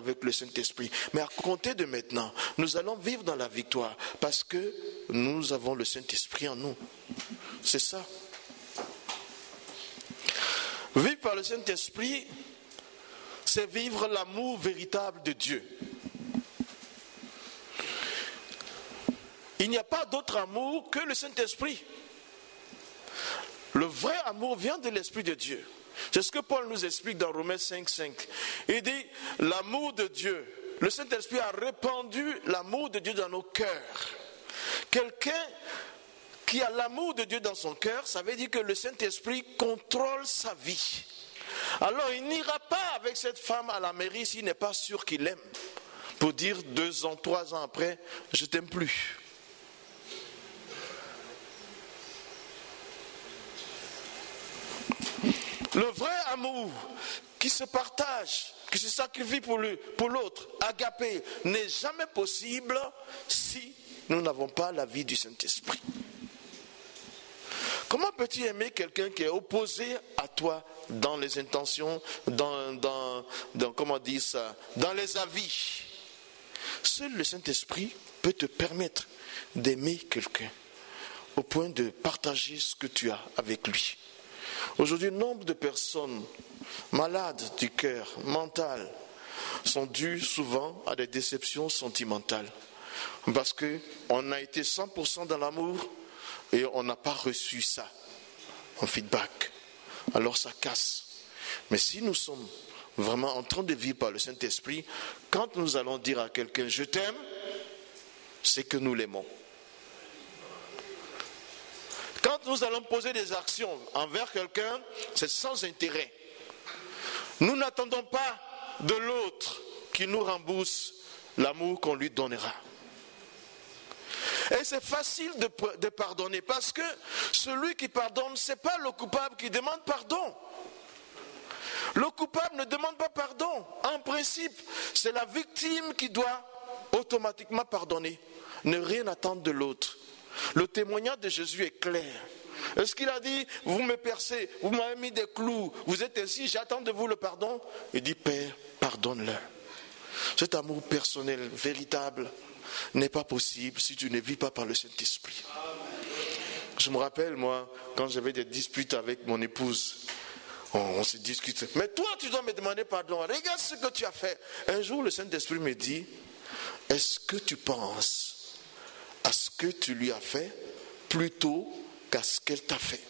avec le Saint-Esprit. Mais à compter de maintenant, nous allons vivre dans la victoire parce que nous avons le Saint-Esprit en nous. C'est ça. Vivre par le Saint-Esprit, c'est vivre l'amour véritable de Dieu. Il n'y a pas d'autre amour que le Saint-Esprit. Le vrai amour vient de l'Esprit de Dieu. C'est ce que Paul nous explique dans Romains 5:5. Il dit, l'amour de Dieu, le Saint-Esprit a répandu l'amour de Dieu dans nos cœurs. Quelqu'un qui a l'amour de Dieu dans son cœur, ça veut dire que le Saint-Esprit contrôle sa vie. Alors il n'ira pas avec cette femme à la mairie s'il n'est pas sûr qu'il l'aime. Pour dire 2 ans, 3 ans après, je t'aime plus. Le vrai amour qui se partage, qui se sacrifie pour l'autre, agapé, n'est jamais possible si nous n'avons pas la vie du Saint-Esprit. Comment peux-tu aimer quelqu'un qui est opposé à toi dans les intentions, dans les avis? Seul le Saint-Esprit peut te permettre d'aimer quelqu'un au point de partager ce que tu as avec lui. Aujourd'hui, nombre de personnes malades du cœur, mentales, sont dues souvent à des déceptions sentimentales. Parce qu'on a été 100% dans l'amour et on n'a pas reçu ça en feedback. Alors ça casse. Mais si nous sommes vraiment en train de vivre par le Saint-Esprit, quand nous allons dire à quelqu'un « je t'aime », c'est que nous l'aimons. Quand nous allons poser des actions envers quelqu'un, c'est sans intérêt. Nous n'attendons pas de l'autre qui nous rembourse l'amour qu'on lui donnera. Et c'est facile de pardonner parce que celui qui pardonne, ce n'est pas le coupable qui demande pardon. Le coupable ne demande pas pardon. En principe, c'est la victime qui doit automatiquement pardonner. Ne rien attendre de l'autre. Le témoignage de Jésus est clair. Est-ce qu'il a dit, vous me percez, vous m'avez mis des clous, vous êtes ainsi, j'attends de vous le pardon? Il dit, Père, pardonne-leur. Cet amour personnel, véritable, n'est pas possible si tu ne vis pas par le Saint-Esprit. Je me rappelle, moi, quand j'avais des disputes avec mon épouse, on se discute. Mais toi, tu dois me demander pardon. Regarde ce que tu as fait. Un jour, le Saint-Esprit me dit, est-ce que tu penses à ce que tu lui as fait plutôt qu'à ce qu'elle t'a fait?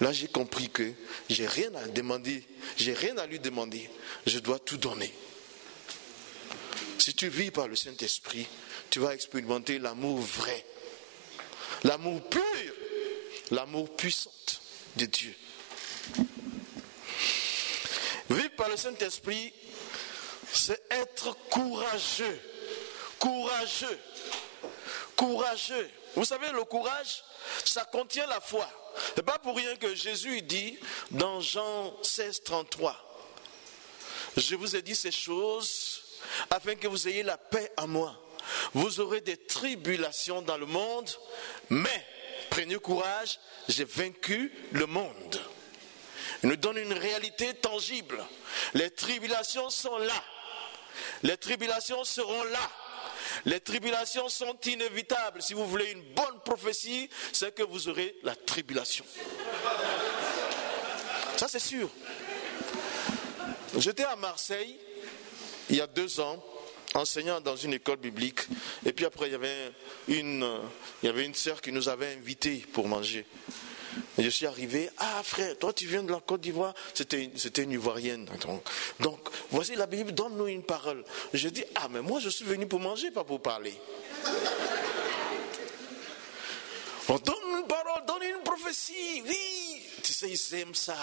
Là, j'ai compris que j'ai rien à demander, j'ai rien à lui demander. Je dois tout donner. Si tu vis par le Saint-Esprit, tu vas expérimenter l'amour vrai, l'amour pur, l'amour puissant de Dieu. Vivre par le Saint-Esprit, c'est être courageux. Courageux. Courageux. Vous savez, le courage, ça contient la foi. Ce n'est pas pour rien que Jésus dit dans Jean 16, 33, je vous ai dit ces choses afin que vous ayez la paix en moi. Vous aurez des tribulations dans le monde, mais prenez courage, j'ai vaincu le monde. Il nous donne une réalité tangible. Les tribulations sont là. Les tribulations seront là. Les tribulations sont inévitables. Si vous voulez une bonne prophétie, c'est que vous aurez la tribulation. Ça, c'est sûr. J'étais à Marseille, il y a 2 ans, enseignant dans une école biblique. Et puis après, il y avait une sœur qui nous avait invités pour manger. Et je suis arrivé, ah frère, toi tu viens de la Côte d'Ivoire, c'était une Ivoirienne. Donc, voici la Bible, donne-nous une parole. Je dis, ah mais moi je suis venu pour manger, pas pour parler. On donne une parole, donne une prophétie, oui. Tu sais, ils aiment ça.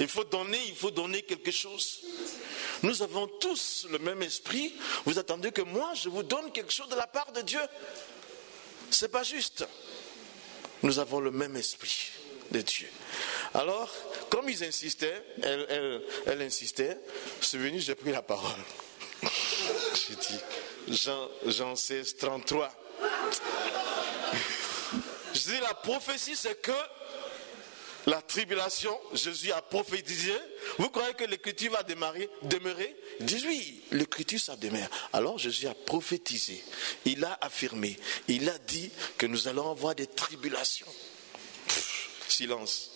Il faut donner quelque chose. Nous avons tous le même esprit. Vous attendez que moi je vous donne quelque chose de la part de Dieu? C'est pas juste. Nous avons le même esprit de Dieu. Alors, comme ils insistaient, elle insistait, je suis venu, j'ai pris la parole. J'ai dit, Jean 16, 33. Je dis, la prophétie, c'est que la tribulation, Jésus a prophétisé. Vous croyez que l'écriture va demeurer? Il dit oui, l'écriture ça demeure. Alors Jésus a prophétisé, il a affirmé, il a dit que nous allons avoir des tribulations. Silence.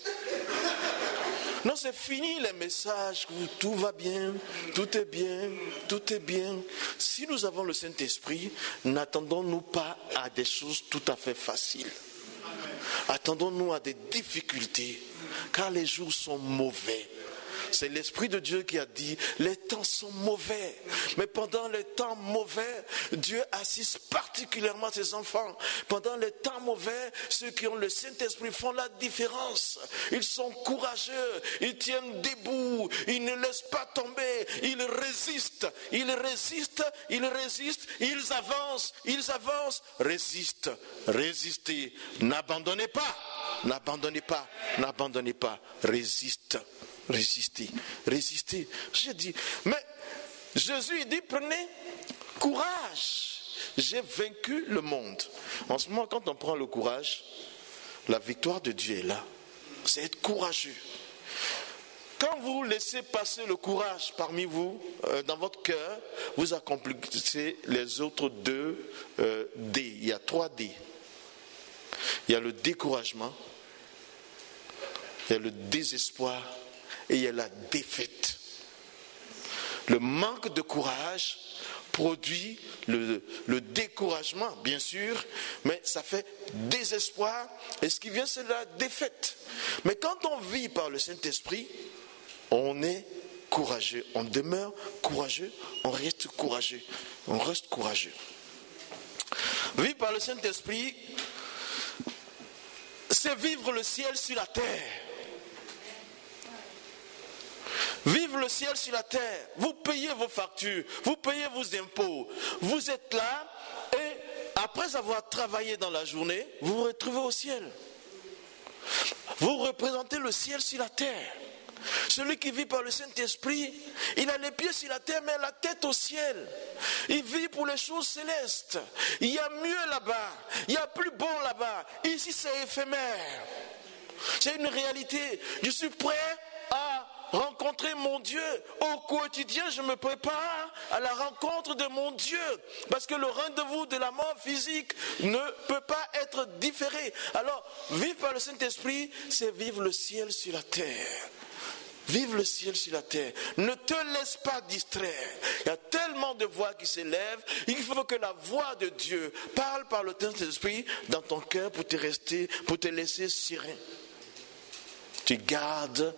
Non, c'est fini les messages où tout va bien, tout est bien, tout est bien. Si nous avons le Saint-Esprit, n'attendons-nous pas à des choses tout à fait faciles. Attendons-nous à des difficultés, car les jours sont mauvais. C'est l'Esprit de Dieu qui a dit, les temps sont mauvais. Mais pendant les temps mauvais, Dieu assiste particulièrement ses enfants. Pendant les temps mauvais, ceux qui ont le Saint-Esprit font la différence. Ils sont courageux, ils tiennent debout, ils ne laissent pas tomber, ils résistent, ils avancent, résistez, n'abandonnez pas, Résistez. J'ai dit, mais Jésus il dit, prenez courage. J'ai vaincu le monde. En ce moment, quand on prend le courage, la victoire de Dieu est là. C'est être courageux. Quand vous laissez passer le courage parmi vous, dans votre cœur, vous accomplissez les autres deux D. Il y a 3 D. Il y a le découragement, il y a le désespoir, et il y a la défaite. Le manque de courage produit le découragement, bien sûr, mais ça fait désespoir, et ce qui vient, c'est la défaite. Mais quand on vit par le Saint-Esprit, on est courageux, on demeure courageux, on reste courageux, Vivre par le Saint-Esprit, c'est vivre le ciel sur la terre. Vivre le ciel sur la terre. Vous payez vos factures, vous payez vos impôts. Vous êtes là et après avoir travaillé dans la journée, vous vous retrouvez au ciel. Vous représentez le ciel sur la terre. Celui qui vit par le Saint-Esprit, il a les pieds sur la terre mais la tête au ciel. Il vit pour les choses célestes. Il y a mieux là-bas, il y a plus bon là-bas. Ici c'est éphémère. C'est une réalité. Je suis prêt à rencontrer mon Dieu. Au quotidien, je me prépare à la rencontre de mon Dieu. Parce que le rendez-vous de la mort physique ne peut pas être différé. Alors, vivre par le Saint-Esprit, c'est vivre le ciel sur la terre. Vive le ciel sur la terre. Ne te laisse pas distraire. Il y a tellement de voix qui s'élèvent. Il faut que la voix de Dieu parle par le Saint-Esprit dans ton cœur pour te laisser serein. Tu gardes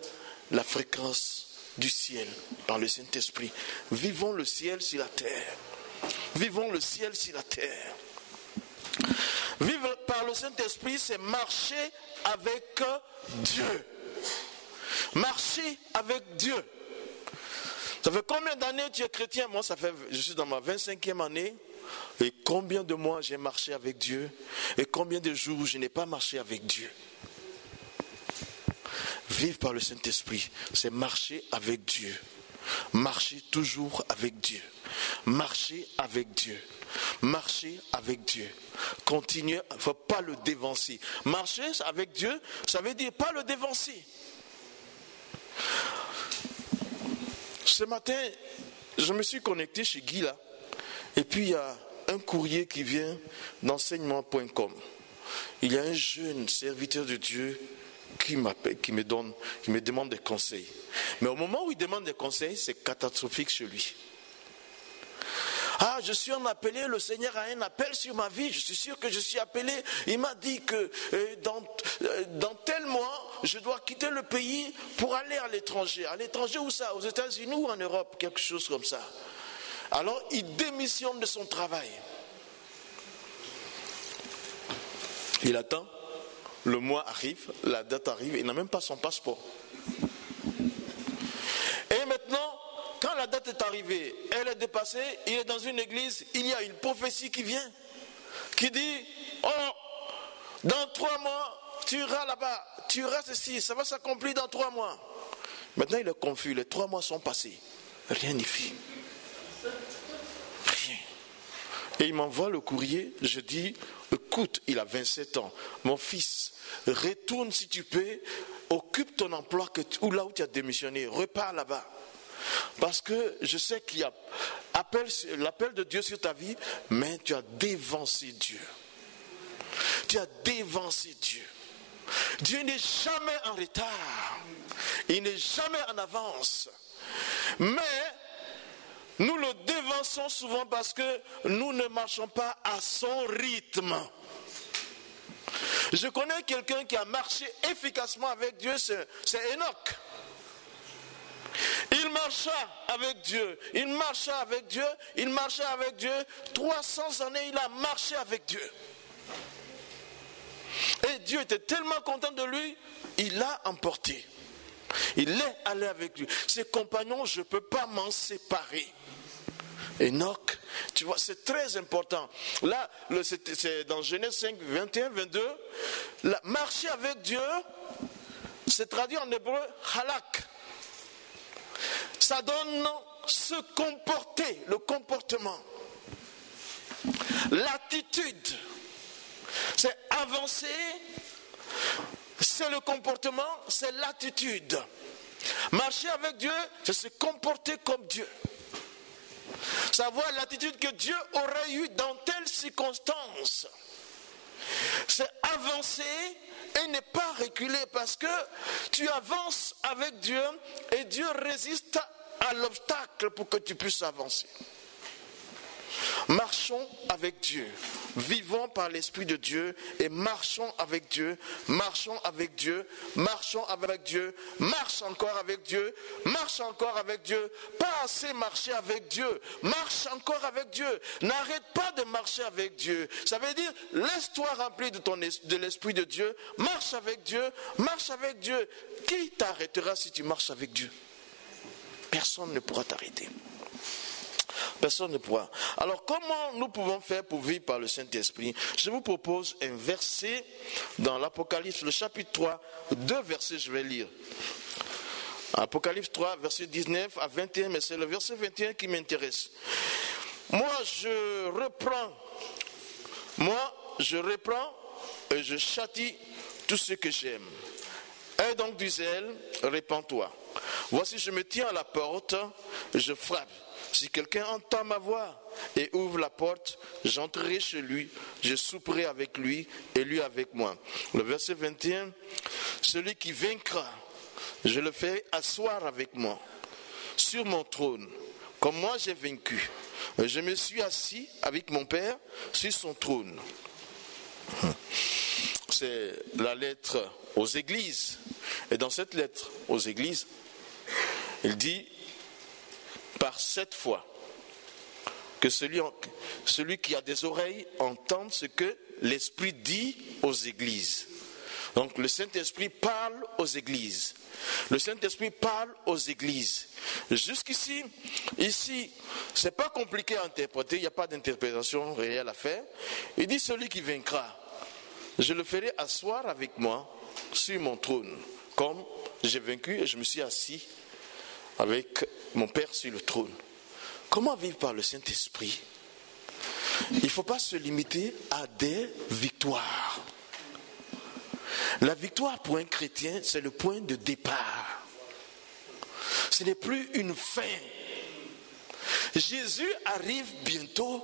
la fréquence du ciel par le Saint-Esprit. Vivons le ciel sur la terre. Vivons le ciel sur la terre. Vivre par le Saint-Esprit, c'est marcher avec Dieu. Marcher avec Dieu. Ça fait combien d'années tu es chrétien? Moi, je suis dans ma 25e année. Et combien de mois j'ai marché avec Dieu? Et combien de jours je n'ai pas marché avec Dieu? Vivre par le Saint-Esprit, c'est marcher avec Dieu. Marcher toujours avec Dieu. Marcher avec Dieu. Marcher avec Dieu. Continuer, il ne faut pas le dévancer. Marcher avec Dieu, ça veut dire pas le dévancer. Ce matin, je me suis connecté chez Guy là, et puis il y a un courrier qui vient d'enseignement.com. Il y a un jeune serviteur de Dieu qui m'appelle, qui me demande des conseils. Mais au moment où il demande des conseils, c'est catastrophique chez lui. Ah, je suis en appelé, le Seigneur a un appel sur ma vie, je suis sûr que je suis appelé. Il m'a dit que dans tel mois, je dois quitter le pays pour aller à l'étranger. À l'étranger où ça? Aux États-Unis ou en Europe? Quelque chose comme ça. Alors, il démissionne de son travail. Il attend, le mois arrive, la date arrive, il n'a même pas son passeport. Et maintenant, quand la date est arrivée, elle est dépassée, il est dans une église, il y a une prophétie qui vient, qui dit, oh, dans 3 mois, tu iras là-bas, tu restes ici, ça va s'accomplir dans 3 mois. Maintenant, il est confus, les 3 mois sont passés, rien n'y fait. Rien. Et il m'envoie le courrier, je dis, écoute, il a 27 ans, mon fils, retourne si tu peux, occupe ton emploi ou là où tu as démissionné, repars là-bas. Parce que je sais qu'il y a l'appel de Dieu sur ta vie, mais tu as dévancé Dieu. Tu as dévancé Dieu. Dieu n'est jamais en retard. Il n'est jamais en avance. Mais nous le dévançons souvent parce que nous ne marchons pas à son rythme. Je connais quelqu'un qui a marché efficacement avec Dieu, c'est Enoch. Il marcha avec Dieu, il marcha avec Dieu, il marchait avec Dieu. 300 années, il a marché avec Dieu. Et Dieu était tellement content de lui, il l'a emporté. Il est allé avec lui. Ses compagnons, je ne peux pas m'en séparer. Enoch, tu vois, c'est très important. Là, c'est dans Genèse 5, 21, 22. Là, marcher avec Dieu, c'est traduit en hébreu halak. Ça donne se comporter, le comportement. L'attitude, c'est avancer, c'est le comportement, c'est l'attitude. Marcher avec Dieu, c'est se comporter comme Dieu. Savoir l'attitude que Dieu aurait eue dans telle circonstance. C'est avancer et ne pas reculer parce que tu avances avec Dieu et Dieu résiste à l'obstacle pour que tu puisses avancer. Marchons avec Dieu, vivons par l'Esprit de Dieu et marchons avec Dieu, marchons avec Dieu, marchons avec Dieu, marche encore avec Dieu, marche encore avec Dieu, pas assez marcher avec Dieu, marche encore avec Dieu, n'arrête pas de marcher avec Dieu. Ça veut dire, laisse-toi remplir de l'Esprit de Dieu, marche avec Dieu, marche avec Dieu. Qui t'arrêtera si tu marches avec Dieu? Personne ne pourra t'arrêter. Personne ne pourra. Alors, comment nous pouvons faire pour vivre par le Saint-Esprit? Je vous propose un verset dans l'Apocalypse, le chapitre 3, 2 versets, je vais lire. Apocalypse 3, verset 19 à 21, mais c'est le verset 21 qui m'intéresse. Moi, je reprends et je châtie tout ce que j'aime. Aie donc du zèle, répands-toi. Voici, je me tiens à la porte, je frappe. Si quelqu'un entend ma voix et ouvre la porte, j'entrerai chez lui, je souperai avec lui et lui avec moi. Le verset 21, celui qui vaincra, je le fais asseoir avec moi sur mon trône, comme moi j'ai vaincu. Je me suis assis avec mon Père sur son trône. C'est la lettre aux églises. Et dans cette lettre aux églises, il dit par 7 fois que celui qui a des oreilles entende ce que l'Esprit dit aux églises. Donc le Saint-Esprit parle aux églises. Le Saint-Esprit parle aux églises. Jusqu'ici, ici, c'est pas compliqué à interpréter, il n'y a pas d'interprétation réelle à faire. Il dit celui qui vaincra, je le ferai asseoir avec moi sur mon trône, comme j'ai vaincu et je me suis assis avec mon Père sur le trône. Comment vivre par le Saint-Esprit? Il ne faut pas se limiter à des victoires. La victoire pour un chrétien, c'est le point de départ. Ce n'est plus une fin. Jésus arrive bientôt.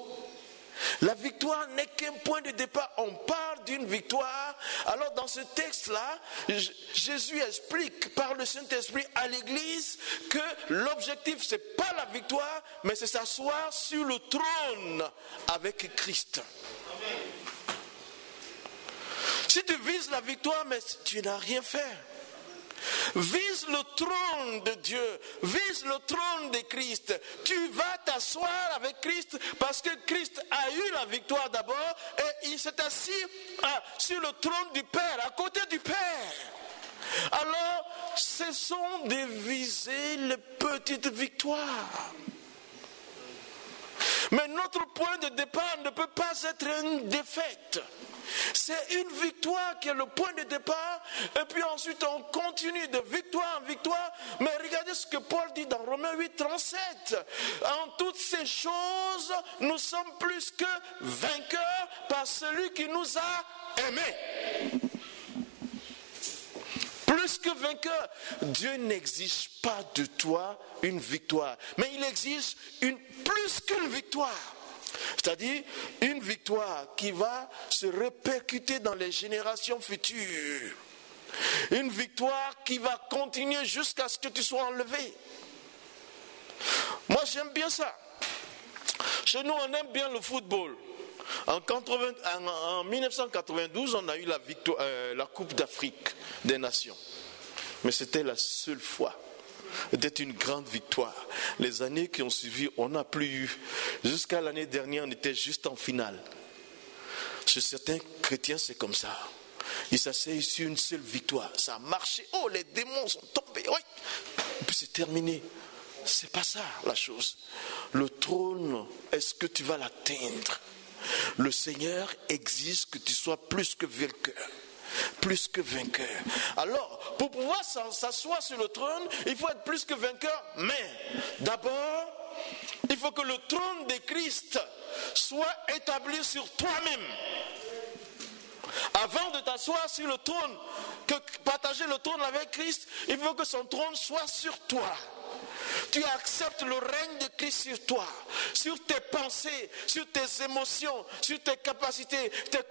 La victoire n'est qu'un point de départ. On part d'une victoire. Alors dans ce texte-là, Jésus explique par le Saint-Esprit à l'Église que l'objectif, ce n'est pas la victoire, mais c'est s'asseoir sur le trône avec Christ. Si tu vises la victoire, mais tu n'as rien fait. Vise le trône de Dieu, vise le trône de Christ. Tu vas t'asseoir avec Christ parce que Christ a eu la victoire d'abord et il s'est assis sur le trône du Père, à côté du Père. Alors, cessons de viser les petites victoires. Mais notre point de départ ne peut pas être une défaite. C'est une victoire qui est le point de départ et puis ensuite on continue de victoire en victoire. Mais regardez ce que Paul dit dans Romains 8, 37. En toutes ces choses, nous sommes plus que vainqueurs par celui qui nous a aimés. Plus plus que vainqueur. Dieu n'exige pas de toi une victoire, mais il exige plus qu'une victoire. C'est-à-dire une victoire qui va se répercuter dans les générations futures. Une victoire qui va continuer jusqu'à ce que tu sois enlevé. Moi, j'aime bien ça. Chez nous, on aime bien le football. En 1992, on a eu la Coupe d'Afrique des Nations. Mais c'était la seule fois. C'était une grande victoire. Les années qui ont suivi, on n'a plus eu. Jusqu'à l'année dernière, on était juste en finale. Chez certains chrétiens, c'est comme ça. Ils s'asseyent sur une seule victoire. Ça a marché. Oh, les démons sont tombés. Oui. Et puis c'est terminé. C'est pas ça la chose. Le trône, est-ce que tu vas l'atteindre? Le Seigneur exige que tu sois plus que vainqueur. Plus que vainqueur. Alors, pour pouvoir s'asseoir sur le trône, il faut être plus que vainqueur. Mais, d'abord, il faut que le trône de Christ soit établi sur toi-même. Avant de t'asseoir sur le trône, partager le trône avec Christ, il faut que son trône soit sur toi. Tu acceptes le règne de Christ sur toi, sur tes pensées, sur tes émotions, sur tes capacités, tes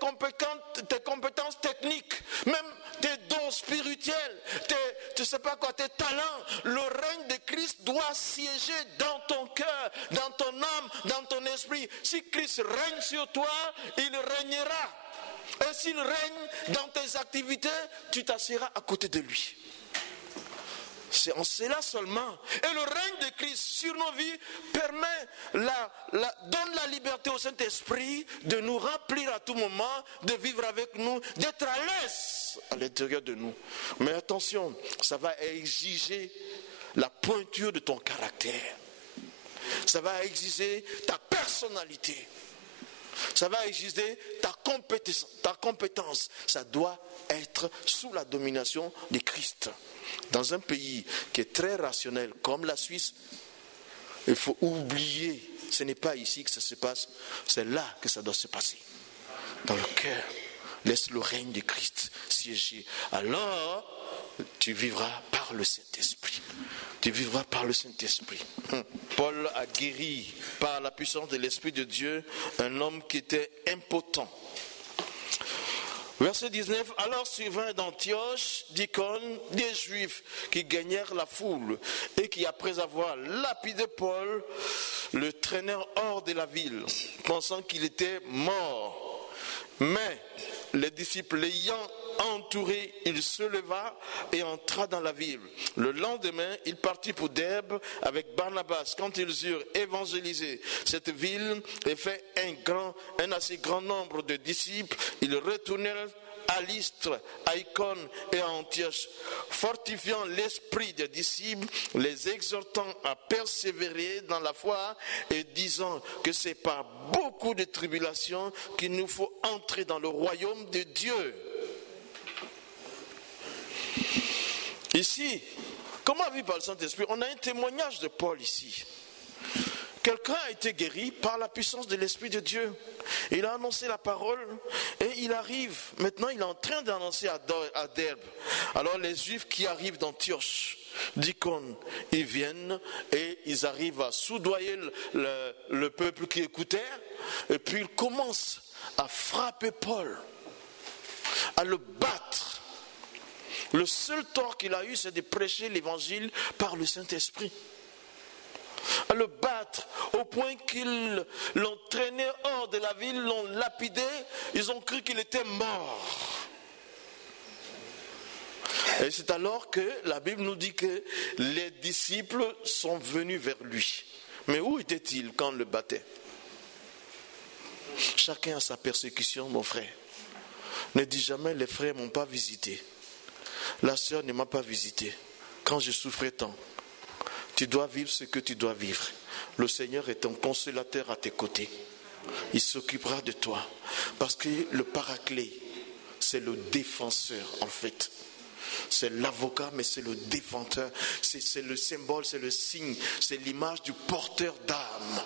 compétences techniques, même tes dons spirituels, tes talents. Le règne de Christ doit siéger dans ton cœur, dans ton âme, dans ton esprit. Si Christ règne sur toi, il régnera. Et s'il règne dans tes activités, tu t'assiras à côté de lui. C'est en cela seulement. Et le règne de Christ sur nos vies donne la liberté au Saint-Esprit de nous remplir à tout moment, de vivre avec nous, d'être à l'aise à l'intérieur de nous. Mais attention, ça va exiger la pointure de ton caractère. Ça va exiger ta personnalité. Ça va exiger ta compétence. Ça doit être sous la domination de Christ. Dans un pays qui est très rationnel comme la Suisse, il faut oublier, ce n'est pas ici que ça se passe, c'est là que ça doit se passer. Dans le cœur, laisse le règne de Christ siéger. Alors, tu vivras par le Saint-Esprit. Tu vivras par le Saint-Esprit. Paul a guéri par la puissance de l'Esprit de Dieu un homme qui était impotent. Verset 19, alors survint d'Antioche, d'Icône, des Juifs qui gagnèrent la foule et qui, après avoir lapidé Paul, le traînèrent hors de la ville, pensant qu'il était mort. Mais les disciples l'ayant entouré, il se leva et entra dans la ville. Le lendemain, il partit pour Derbe avec Barnabas. Quand ils eurent évangélisé cette ville et fait un assez grand nombre de disciples, ils retournèrent à Lystre, à Icône et à Antioche, fortifiant l'esprit des disciples, les exhortant à persévérer dans la foi et disant que c'est par beaucoup de tribulations qu'il nous faut entrer dans le royaume de Dieu. Ici, comment vit par le Saint-Esprit? On a un témoignage de Paul ici. Quelqu'un a été guéri par la puissance de l'Esprit de Dieu. Il a annoncé la parole et il arrive. Maintenant, il est en train d'annoncer à Derbe. Alors les Juifs qui arrivent d'Antioche, d'Icône, ils viennent et ils arrivent à soudoyer le peuple qui écoutait. Et puis ils commencent à frapper Paul, à le battre. Le seul tort qu'il a eu, c'est de prêcher l'évangile par le Saint-Esprit. À le battre au point qu'ils l'ont traîné hors de la ville, l'ont lapidé, ils ont cru qu'il était mort. Et c'est alors que la Bible nous dit que les disciples sont venus vers lui. Mais où était-il quand on le battait? Chacun a sa persécution, mon frère. Ne dis jamais les frères ne m'ont pas visité. La sœur ne m'a pas visité. Quand je souffrais tant. Tu dois vivre ce que tu dois vivre. Le Seigneur est un consolateur à tes côtés. Il s'occupera de toi. Parce que le paraclet, c'est le défenseur en fait. C'est l'avocat, mais c'est le défenseur. C'est le symbole, c'est le signe, c'est l'image du porteur d'âme.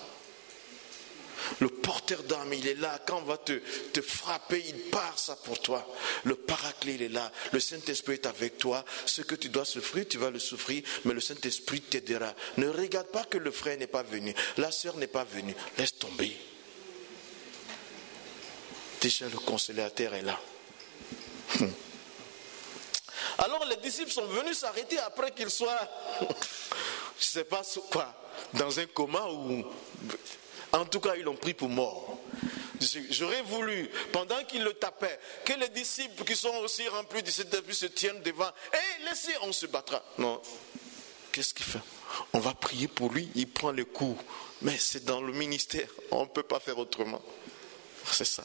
Le porteur d'âme, il est là. Quand on va te frapper, il part ça pour toi. Le paraclet, il est là. Le Saint-Esprit est avec toi. Ce que tu dois souffrir, tu vas le souffrir, mais le Saint-Esprit t'aidera. Ne regarde pas que le frère n'est pas venu, la sœur n'est pas venue. Laisse tomber. Déjà, le consolateur est là. Alors les disciples sont venus s'arrêter après qu'ils soient, je ne sais pas quoi, dans un coma ou... En tout cas, ils l'ont pris pour mort. J'aurais voulu, pendant qu'ils le tapaient, que les disciples qui sont aussi remplis de cet esprit se tiennent devant. Laissez, on se battra. Non. Qu'est-ce qu'il fait? On va prier pour lui, il prend le coup. Mais c'est dans le ministère, on ne peut pas faire autrement. C'est ça.